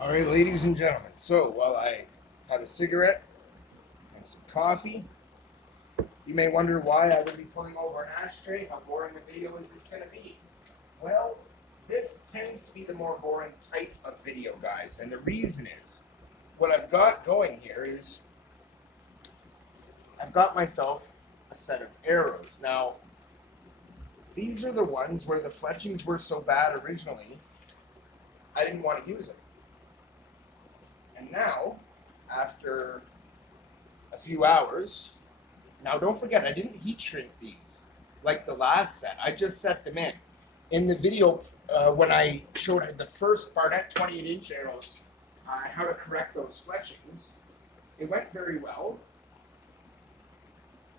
All right, ladies and gentlemen. So while I have a cigarette and some coffee, you may wonder why I would be pulling over an ashtray. How boring a video is this going to be? Well, this tends to be the more boring type of video, guys. And the reason is, what I've got going here is I've got myself a set of arrows. Now, these are the ones where the fletchings were so bad originally, I didn't want to use them. And now, after a few hours, now don't forget, I didn't heat shrink these like the last set. I just set them in. In the video, when I showed the first Barnett 28-inch arrows, how to correct those fletchings, it went very well.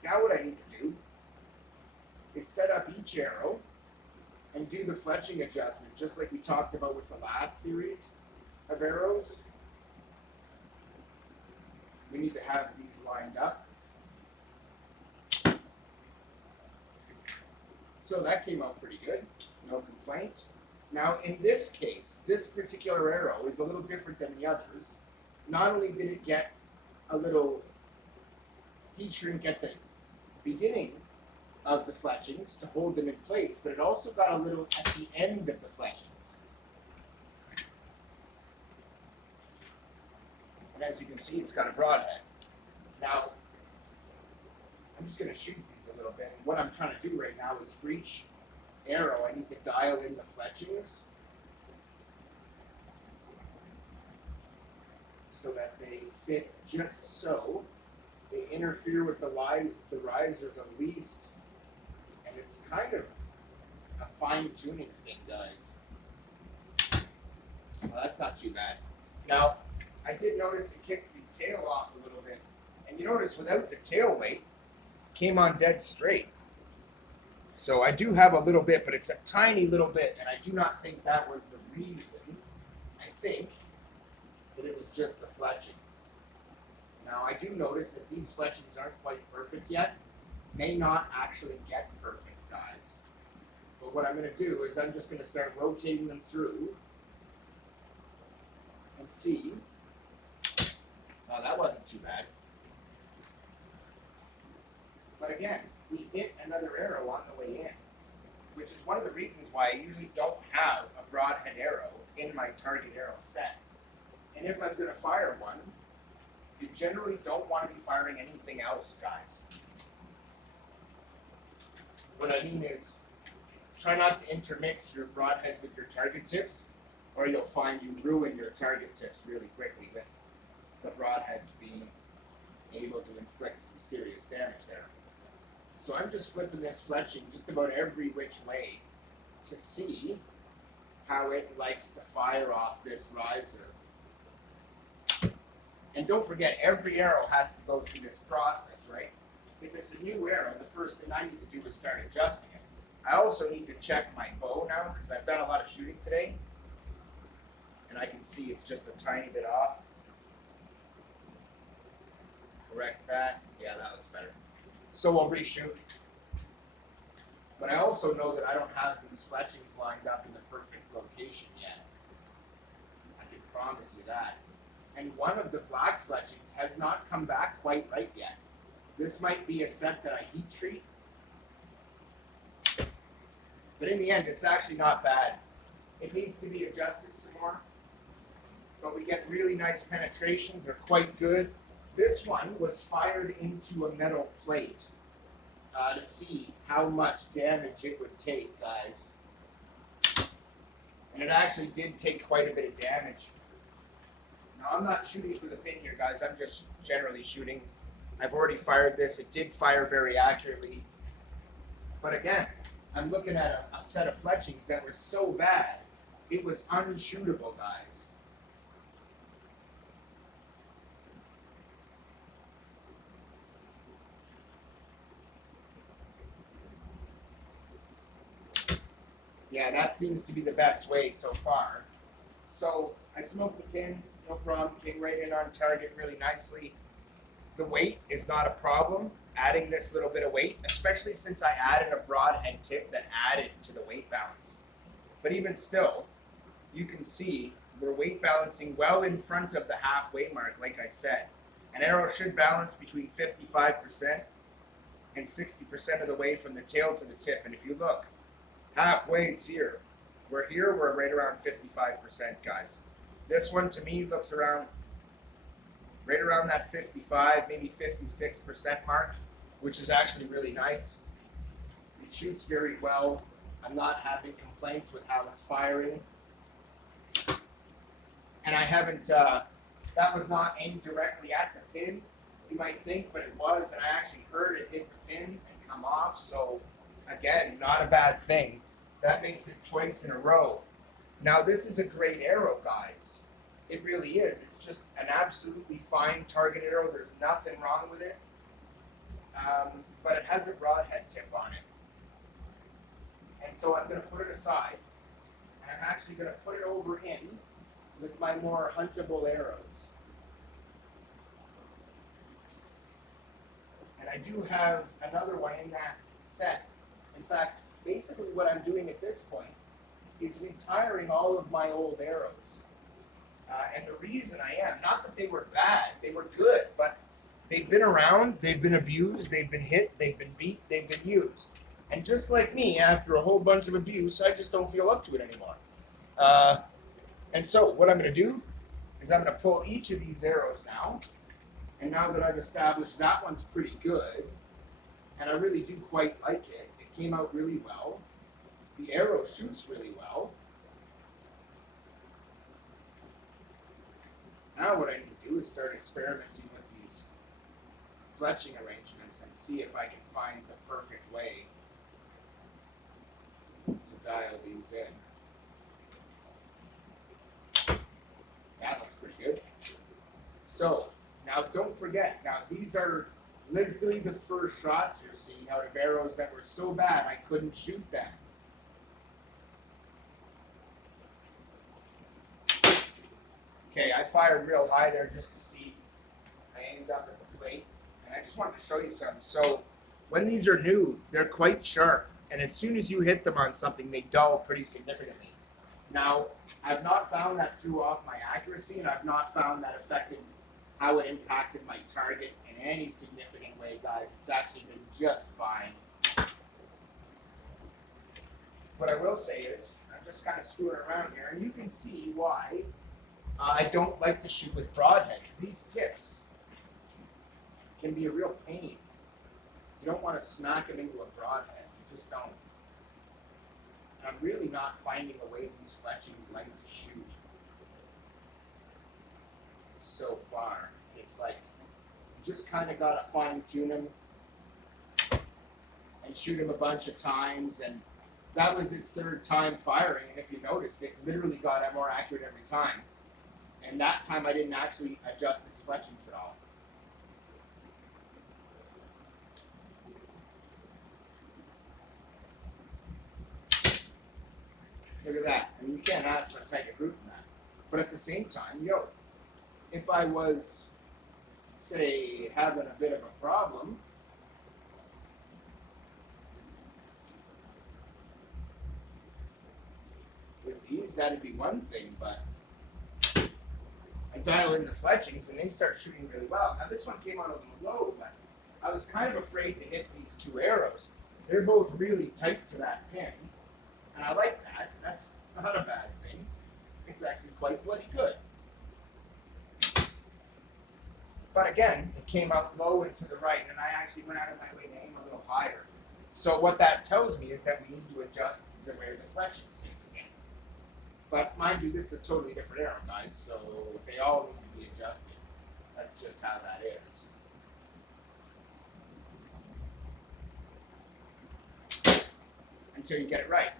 Now what I need to do is set up each arrow and do the fletching adjustment, just like we talked about with the last series of arrows. We need to have these lined up. So that came out pretty good, no complaint. Now in this case, this particular arrow is a little different than the others. Not only did it get a little heat shrink at the beginning of the fletchings to hold them in place, but it also got a little at the end of the fletchings. And as you can see, it's got a broadhead. Now, I'm just going to shoot these a little bit. And what I'm trying to do right now is for each arrow, I need to dial in the fletchings so that they sit just so. They interfere with the riser the least. And it's kind of a fine-tuning thing, guys. Well, that's not too bad. Now, I did notice it kicked the tail off a little bit. And you notice without the tail weight, it came on dead straight. So I do have a little bit, but it's a tiny little bit, and I do not think that was the reason. I think that it was just the fletching. Now, I do notice that these fletchings aren't quite perfect yet. May not actually get perfect, guys. But what I'm going to do is I'm just going to start rotating them through and see. Oh, that wasn't too bad. But again, we hit another arrow on the way in, which is one of the reasons why I usually don't have a broadhead arrow in my target arrow set. And if I'm going to fire one, you generally don't want to be firing anything else, guys. What I mean is, try not to intermix your broadheads with your target tips, or you'll find you ruin your target tips really quickly with the broadheads being able to inflict some serious damage there. So I'm just flipping this fletching just about every which way to see how it likes to fire off this riser. And don't forget, every arrow has to go through this process, right? If it's a new arrow, the first thing I need to do is start adjusting it. I also need to check my bow now, because I've done a lot of shooting today. And I can see it's just a tiny bit off. Correct that. Yeah, that looks better. So we'll reshoot. But I also know that I don't have these fletchings lined up in the perfect location yet. I can promise you that. And one of the black fletchings has not come back quite right yet. This might be a set that I heat treat. But in the end, it's actually not bad. It needs to be adjusted some more. But we get really nice penetration. They're quite good. This one was fired into a metal plate to see how much damage it would take, guys. And it actually did take quite a bit of damage. Now, I'm not shooting for the pin here, guys. I'm just generally shooting. I've already fired this. It did fire very accurately. But again, I'm looking at a set of fletchings that were so bad, it was unshootable, guys. Yeah, that seems to be the best way so far. So I smoked the pin, no problem, came right in on target really nicely. The weight is not a problem, adding this little bit of weight, especially since I added a broadhead tip that added to the weight balance. But even still, you can see we're weight balancing well in front of the halfway mark, like I said. An arrow should balance between 55% and 60% of the way from the tail to the tip. And if you look, halfway is here. We're here, we're right around 55%, guys. This one to me looks around right around that 55, maybe 56% mark, which is actually really nice. It shoots very well. I'm not having complaints with how it's firing. And I haven't, that was not aimed directly at the pin, you might think, but it was, and I actually heard it hit the pin and come off, so again, not a bad thing. That makes it twice in a row. Now this is a great arrow, guys. It really is. It's just an absolutely fine target arrow. There's nothing wrong with it. But it has a broadhead tip on it. And so I'm going to put it aside. And I'm actually going to put it over in with my more huntable arrows. And I do have another one in that set. In fact, basically what I'm doing at this point is retiring all of my old arrows. And the reason I am, not that they were bad, they were good, but they've been around, they've been abused, they've been hit, they've been beat, they've been used. And just like me, after a whole bunch of abuse, I just don't feel up to it anymore. And so what I'm going to do is I'm going to pull each of these arrows now. And now that I've established that one's pretty good, and I really do quite like it, it came out really well. The arrow shoots really well. Now what I need to do is start experimenting with these fletching arrangements and see if I can find the perfect way to dial these in. That looks pretty good. So, now don't forget, now these are literally the first shots you're seeing out of arrows that were so bad I couldn't shoot them. Okay, I fired real high there just to see. I aimed up at the plate, and I just wanted to show you something. So, when these are new, they're quite sharp, and as soon as you hit them on something, they dull pretty significantly. Now, I've not found that threw off my accuracy, and I've not found that affected how it impacted my target in any significant way, guys. It's actually been just fine. What I will say is, I'm just kind of screwing around here, and you can see why I don't like to shoot with broadheads. These tips can be a real pain. You don't want to smack them into a broadhead. You just don't. And I'm really not finding a way these fletchings like to shoot so far. It's like you just kind of got to fine tune them and shoot them a bunch of times. And that was its third time firing. And if you noticed, it literally got more accurate every time. And that time I didn't actually adjust its fletchings at all. Look at that. I mean, you can't ask for a tighter group than that. But at the same time, if I was, say, having a bit of a problem, with these, that'd be one thing, but I dial in the fletchings and they start shooting really well. Now this one came out a little low, but I was kind of afraid to hit these two arrows. They're both really tight to that pin, and I like that. That's not a bad thing. It's actually quite bloody good. But again, it came out low and to the right, and I actually went out of my way to aim a little higher. So what that tells me is that we need to adjust the way the fletching sits again. But mind you, this is a totally different arrow, guys, so they all need to be adjusted. That's just how that is. Until you get it right.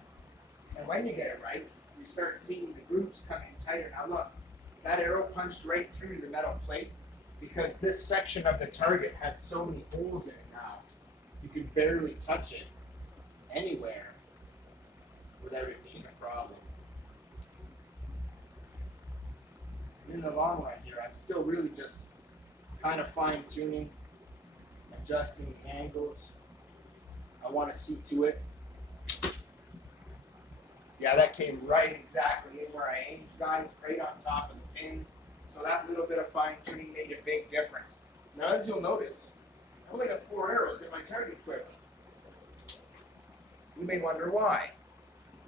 And when you get it right, you start seeing the groups coming tighter. Now look, that arrow punched right through the metal plate because this section of the target has so many holes in it now. You can barely touch it anywhere without it being a problem. In the long run here, I'm still really just kind of fine-tuning, adjusting the angles. I want to see to it. Yeah, that came right exactly in where I aimed, guys, right on top of the pin. So that little bit of fine tuning made a big difference. Now, as you'll notice, I only got 4 arrows in my target quiver. You may wonder why.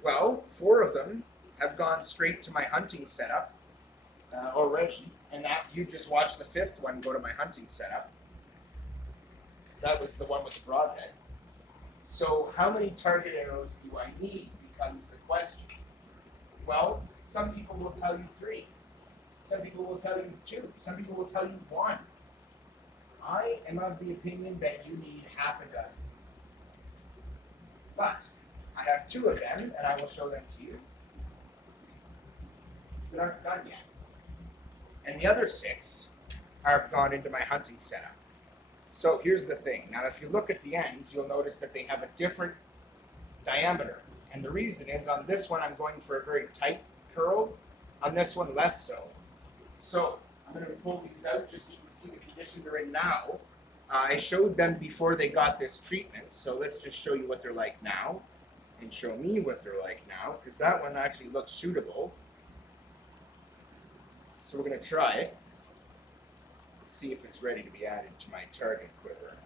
Well, 4 of them have gone straight to my hunting setup already, and that you just watched the 5th one go to my hunting setup. That was the one with the broadhead. So how many target arrows do I need becomes the question. Well, some people will tell you 3. Some people will tell you 2. Some people will tell you 1. I am of the opinion that you need half a dozen. But I have 2 of them, and I will show them to you that aren't done yet. And the other 6 have gone into my hunting setup. So here's the thing. Now, if you look at the ends, you'll notice that they have a different diameter. And the reason is, on this one, I'm going for a very tight curl. On this one, less so. So I'm going to pull these out just so you can see the condition they're in now. I showed them before they got this treatment, so let's just show you what they're like now, and show me what they're like now, because that one actually looks shootable. So we're going to try it, see if it's ready to be added to my target quiver.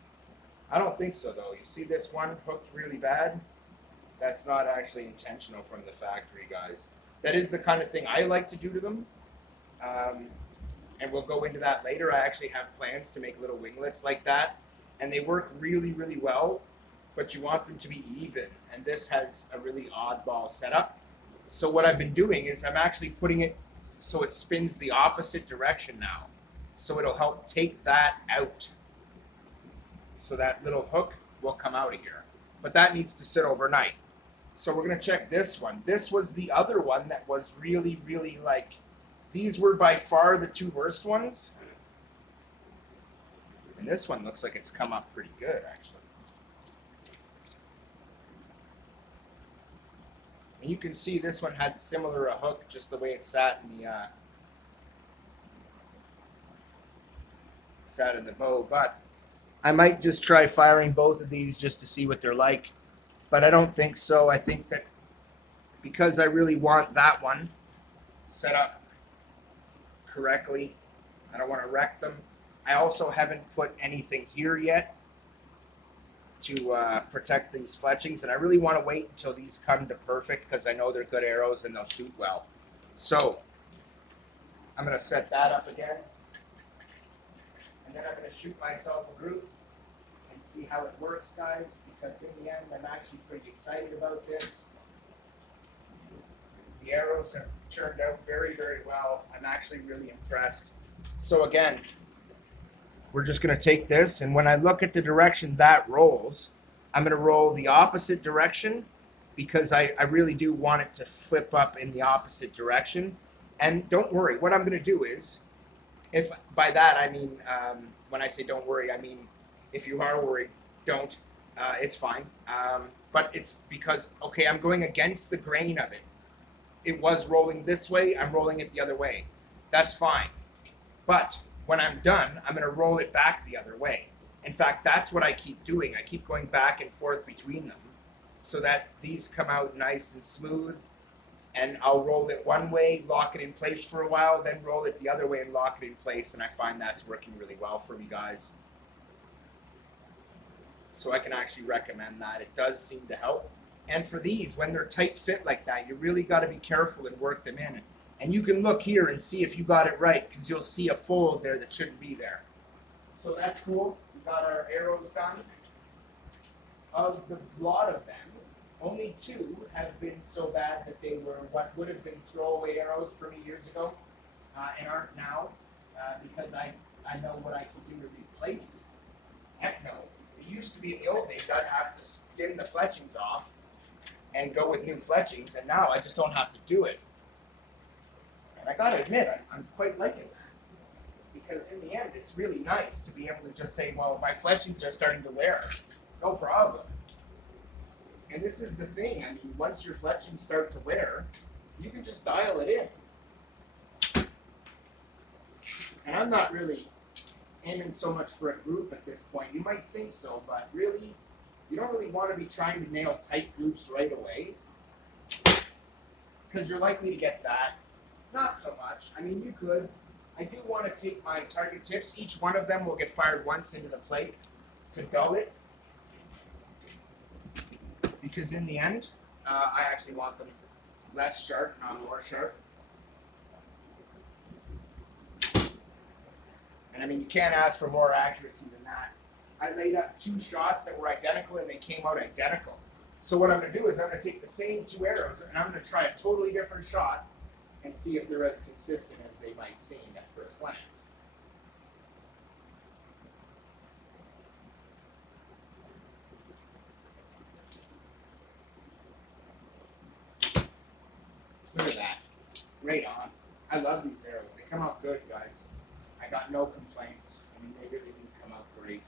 I don't think so, though. You see this one hooked really bad? That's not actually intentional from the factory, guys. That is the kind of thing I like to do to them. And we'll go into that later. I actually have plans to make little winglets like that. And they work really, really well, but you want them to be even. And this has a really oddball setup. So what I've been doing is I'm actually putting it so it spins the opposite direction now. So it'll help take that out. So that little hook will come out of here. But that needs to sit overnight. So we're going to check this one. This was the other one that was really, really like, these were by far the 2 worst ones. And this one looks like it's come up pretty good, actually. And you can see this one had similar a hook, just the way it sat in the bow. But I might just try firing both of these just to see what they're like. But I don't think so. I think that because I really want that one set up correctly, I don't want to wreck them. I also haven't put anything here yet to protect these fletchings, and I really want to wait until these come to perfect because I know they're good arrows and they'll shoot well. So I'm going to set that up again, and then I'm going to shoot myself a group and see how it works, guys, because in the end I'm actually pretty excited about this. The arrows have turned out very, very well. I'm actually really impressed. So again, we're just going to take this, and when I look at the direction that rolls, I'm going to roll the opposite direction because I really do want it to flip up in the opposite direction. And don't worry, what I'm going to do is, if by that I mean, when I say don't worry, I mean if you are worried, don't. It's fine. But it's because, okay, I'm going against the grain of it. It was rolling this way, I'm rolling it the other way. That's fine. But when I'm done, I'm going to roll it back the other way. In fact, that's what I keep doing. I keep going back and forth between them so that these come out nice and smooth. And I'll roll it one way, lock it in place for a while, then roll it the other way and lock it in place. And I find that's working really well for me, guys. So I can actually recommend that. It does seem to help. And for these, when they're tight fit like that, you really got to be careful and work them in. And you can look here and see if you got it right, because you'll see a fold there that shouldn't be there. So that's cool. We got our arrows done. Of the lot of them, only 2 have been so bad that they were what would have been throwaway arrows for me years ago, and aren't now, because I know what I can do to replace. Heck no. It used to be in the old days I'd have to skin the fletchings off and go with new fletchings, and now I just don't have to do it. And I gotta admit, I'm quite liking that. Because in the end, it's really nice to be able to just say, well, my fletchings are starting to wear. No problem. And this is the thing, I mean, once your fletchings start to wear, you can just dial it in. And I'm not really aiming so much for a group at this point. You might think so, but really, you don't really want to be trying to nail tight groups right away. because you're likely to get that. Not so much. I mean, you could. I do want to take my target tips. Each one of them will get fired once into the plate to dull it, because in the end, I actually want them less sharp, not more sharp. And I mean, you can't ask for more accuracy than that. I laid up 2 shots that were identical and they came out identical. So what I'm going to do is I'm going to take the same 2 arrows and I'm going to try a totally different shot and see if they're as consistent as they might seem at first glance. Look at that. Right on. I love these arrows. They come out good, guys. I got no complaints. I mean, they really do come out great.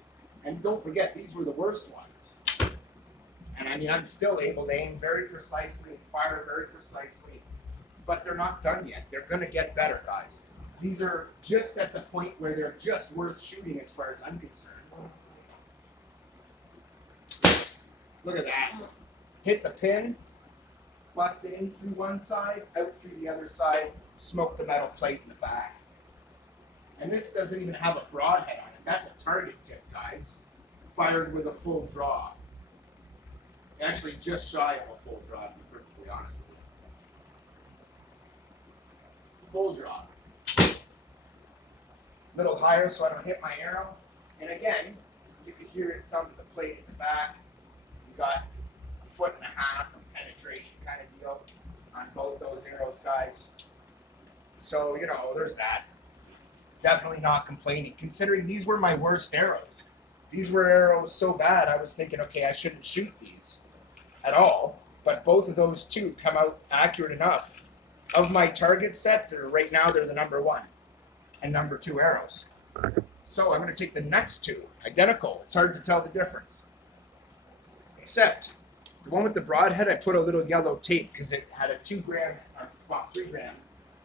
And don't forget, these were the worst ones. And I mean, I'm still able to aim very precisely and fire very precisely, but they're not done yet. They're going to get better, guys. These are just at the point where they're just worth shooting as far as I'm concerned. Look at that. Hit the pin, bust it in through one side, out through the other side, smoke the metal plate in the back. And this doesn't even have a broadhead on it. That's a target tip, guys. Fired with a full draw. Actually, just shy of a full draw, to be perfectly honest with you. Full draw. Little higher so I don't hit my arrow. And again, you could hear it thump the plate at the back. You got 1.5 foot of penetration kind of deal on both those arrows, guys. So, you know, there's that. Definitely not complaining, considering these were my worst arrows. These were arrows so bad, I was thinking, okay, I shouldn't shoot these at all. But both of those 2 come out accurate enough. Of my target set, right now they're the number 1 and number 2 arrows. So I'm going to take the next 2, identical. It's hard to tell the difference. Except, the one with the broadhead, I put a little yellow tape because it had a 2 gram, or well, 3 gram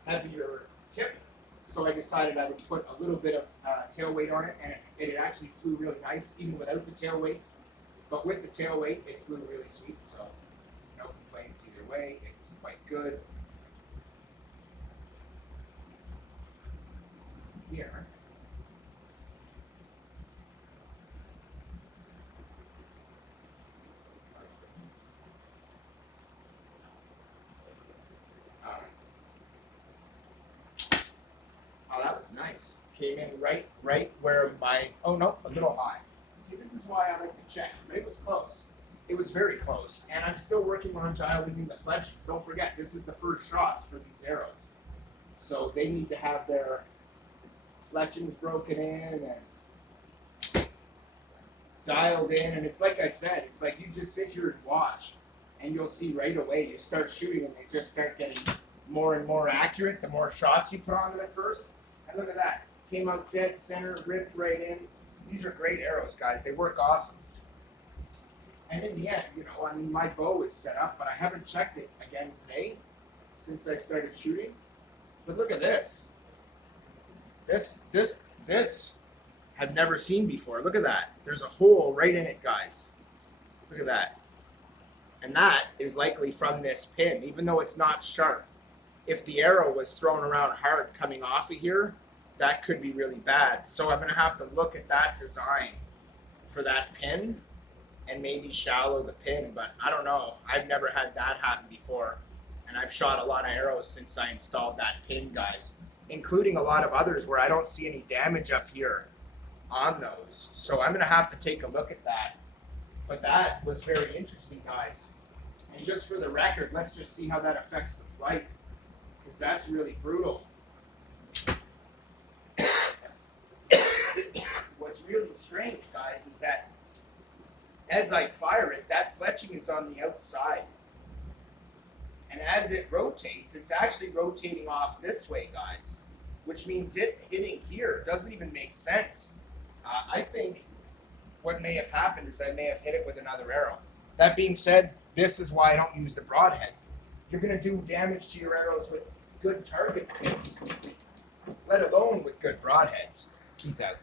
heavier tip. So I decided I would put a little bit of tail weight on it, and it actually flew really nice, even without the tail weight. But with the tail weight, it flew really sweet, so no complaints either way. It was quite good. Here. Alright. Oh, that was nice. Came in right where my, oh no, a little high. See, this is why I like to check. It was close. It was very close. And I'm still working on dialing in the fletchings. Don't forget, this is the first shots for these arrows. So they need to have their fletchings broken in and dialed in. And it's like I said, it's like you just sit here and watch and you'll see right away. You start shooting and they just start getting more and more accurate the more shots you put on them at first. And look at that. Came out dead center, ripped right in. These are great arrows, guys. They work awesome. And in the end, you know, I mean, my bow is set up, but I haven't checked it again today since I started shooting. But look at this. This I've never seen before. Look at that. There's a hole right in it, guys. Look at that. And that is likely from this pin, even though it's not sharp. If the arrow was thrown around hard coming off of here, that could be really bad. So I'm going to have to look at that design for that pin and maybe shallow the pin. But I don't know. I've never had that happen before. And I've shot a lot of arrows since I installed that pin, guys, including a lot of others where I don't see any damage up here on those. So I'm going to have to take a look at that. But that was very interesting, guys. And just for the record, let's just see how that affects the flight, because that's really brutal. What's really strange, guys, is that as I fire it, that fletching is on the outside. And as it rotates, it's actually rotating off this way, guys, which means it hitting here doesn't even make sense. I think what may have happened is I may have hit it with another arrow. That being said, this is why I don't use the broadheads. You're going to do damage to your arrows with good target tips, let alone with good broadheads. Keith out.